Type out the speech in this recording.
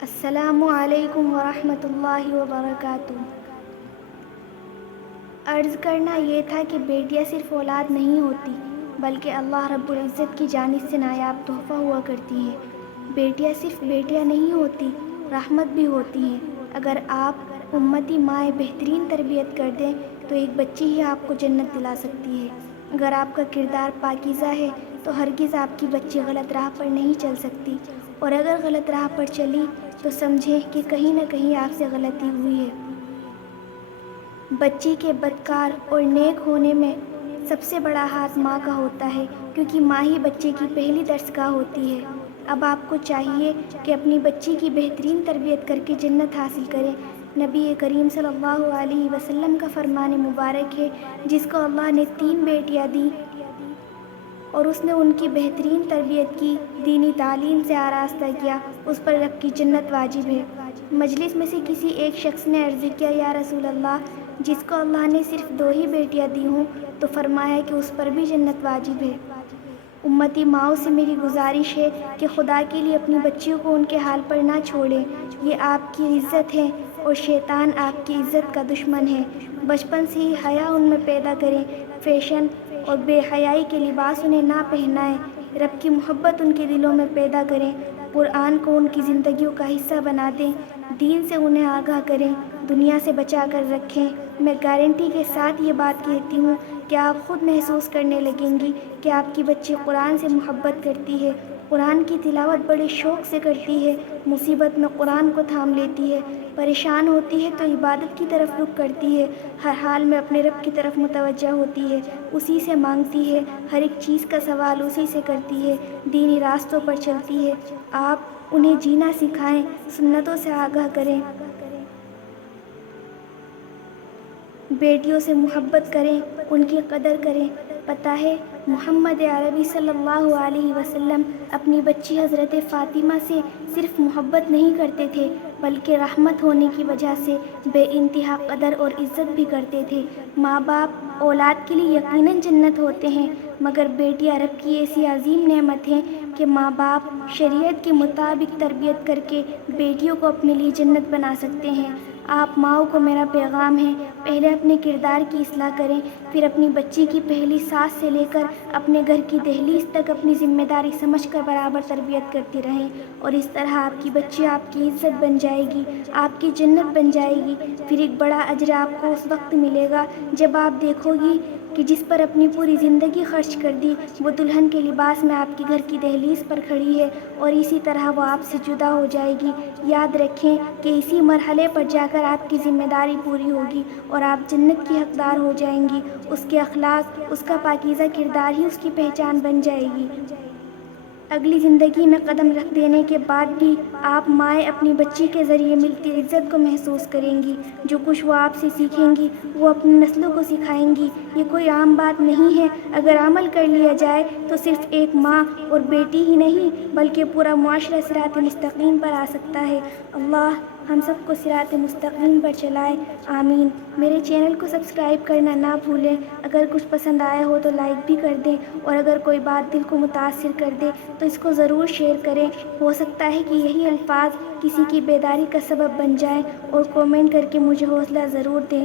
السلام علیکم ورحمۃ اللہ وبرکاتہ۔ عرض کرنا یہ تھا کہ بیٹیاں صرف اولاد نہیں ہوتی بلکہ اللہ رب العزت کی جانب سے نایاب تحفہ ہوا کرتی ہیں۔ بیٹیاں صرف بیٹیاں نہیں ہوتی، رحمت بھی ہوتی ہیں۔ اگر آپ امتی مائیں بہترین تربیت کر دیں تو ایک بچی ہی آپ کو جنت دلا سکتی ہے۔ اگر آپ کا کردار پاکیزہ ہے تو ہرگز آپ کی بچی غلط راہ پر نہیں چل سکتی، اور اگر غلط راہ پر چلی تو سمجھیں کہ کہیں نہ کہیں آپ سے غلطی ہوئی ہے۔ بچی کے بدکار اور نیک ہونے میں سب سے بڑا ہاتھ ماں کا ہوتا ہے، کیونکہ ماں ہی بچے کی پہلی درسگاہ ہوتی ہے۔ اب آپ کو چاہیے کہ اپنی بچی کی بہترین تربیت کر کے جنت حاصل کریں۔ نبی کریم صلی اللہ علیہ وسلم کا فرمان مبارک ہے، جس کو اللہ نے 3 بیٹیاں دیں اور اس نے ان کی بہترین تربیت کی، دینی تعلیم سے آراستہ کیا، اس پر رب کی جنت واجب ہے۔ مجلس میں سے کسی ایک شخص نے عرض کیا، یا رسول اللہ، جس کو اللہ نے صرف 2 ہی بیٹیاں دی ہوں تو فرمایا کہ اس پر بھی جنت واجب ہے۔ امتی ماؤں سے میری گزارش ہے کہ خدا کے لیے اپنی بچیوں کو ان کے حال پر نہ چھوڑیں۔ یہ آپ کی عزت ہے اور شیطان آپ کی عزت کا دشمن ہے۔ بچپن سے ہی حیا ان میں پیدا کریں، فیشن اور بے حیائی کے لباس انہیں نہ پہنائیں، رب کی محبت ان کے دلوں میں پیدا کریں، قرآن کو ان کی زندگیوں کا حصہ بنا دیں، دین سے انہیں آگاہ کریں، دنیا سے بچا کر رکھیں۔ میں گارنٹی کے ساتھ یہ بات کہتی ہوں کہ آپ خود محسوس کرنے لگیں گی کہ آپ کی بچی قرآن سے محبت کرتی ہے، قرآن کی تلاوت بڑے شوق سے کرتی ہے، مصیبت میں قرآن کو تھام لیتی ہے، پریشان ہوتی ہے تو عبادت کی طرف رخ کرتی ہے، ہر حال میں اپنے رب کی طرف متوجہ ہوتی ہے، اسی سے مانگتی ہے، ہر ایک چیز کا سوال اسی سے کرتی ہے، دینی راستوں پر چلتی ہے۔ آپ انہیں جینا سکھائیں، سنتوں سے آگاہ کریں، بیٹیوں سے محبت کریں، ان کی قدر کریں۔ پتہ ہے، محمد عربی صلی اللہ علیہ وسلم اپنی بچی حضرت فاطمہ سے صرف محبت نہیں کرتے تھے بلکہ رحمت ہونے کی وجہ سے بے انتہا قدر اور عزت بھی کرتے تھے۔ ماں باپ اولاد کے لیے یقیناً جنت ہوتے ہیں، مگر بیٹیاں رب کی ایسی عظیم نعمت ہیں کہ ماں باپ شریعت کے مطابق تربیت کر کے بیٹیوں کو اپنے لیے جنت بنا سکتے ہیں۔ آپ ماؤں کو میرا پیغام ہے، پہلے اپنے کردار کی اصلاح کریں، پھر اپنی بچی کی پہلی سانس سے لے کر اپنے گھر کی دہلیز تک اپنی ذمہ داری سمجھ کر برابر تربیت کرتی رہیں، اور اس طرح آپ کی بچی آپ کی عزت بن جائے گی، آپ کی جنت بن جائے گی۔ پھر ایک بڑا اجر آپ کو اس وقت ملے گا جب آپ دیکھو گی کہ جس پر اپنی پوری زندگی خرچ کر دی، وہ دلہن کے لباس میں آپ کے گھر کی دہلیز پر کھڑی ہے، اور اسی طرح وہ آپ سے جدا ہو جائے گی۔ یاد رکھیں کہ اسی مرحلے پر جا کر آپ کی ذمہ داری پوری ہوگی اور آپ جنت کی حقدار ہو جائیں گی۔ اس کے اخلاق، اس کا پاکیزہ کردار ہی اس کی پہچان بن جائے گی۔ اگلی زندگی میں قدم رکھ دینے کے بعد بھی آپ مائیں اپنی بچی کے ذریعے ملتی عزت کو محسوس کریں گی۔ جو کچھ وہ آپ سے سیکھیں گی وہ اپنی نسلوں کو سکھائیں گی۔ یہ کوئی عام بات نہیں ہے، اگر عمل کر لیا جائے تو صرف ایک ماں اور بیٹی ہی نہیں بلکہ پورا معاشرہ صراط مستقیم پر آ سکتا ہے۔ اللہ ہم سب کو صراط مستقیم پر چلائے، آمین۔ میرے چینل کو سبسکرائب کرنا نہ بھولیں۔ اگر کچھ پسند آیا ہو تو لائک بھی کر دیں، اور اگر کوئی بات دل کو متاثر کر دے تو اس کو ضرور شیئر کریں۔ ہو سکتا ہے کہ یہی الفاظ کسی کی بیداری کا سبب بن جائیں، اور کومنٹ کر کے مجھے حوصلہ ضرور دیں۔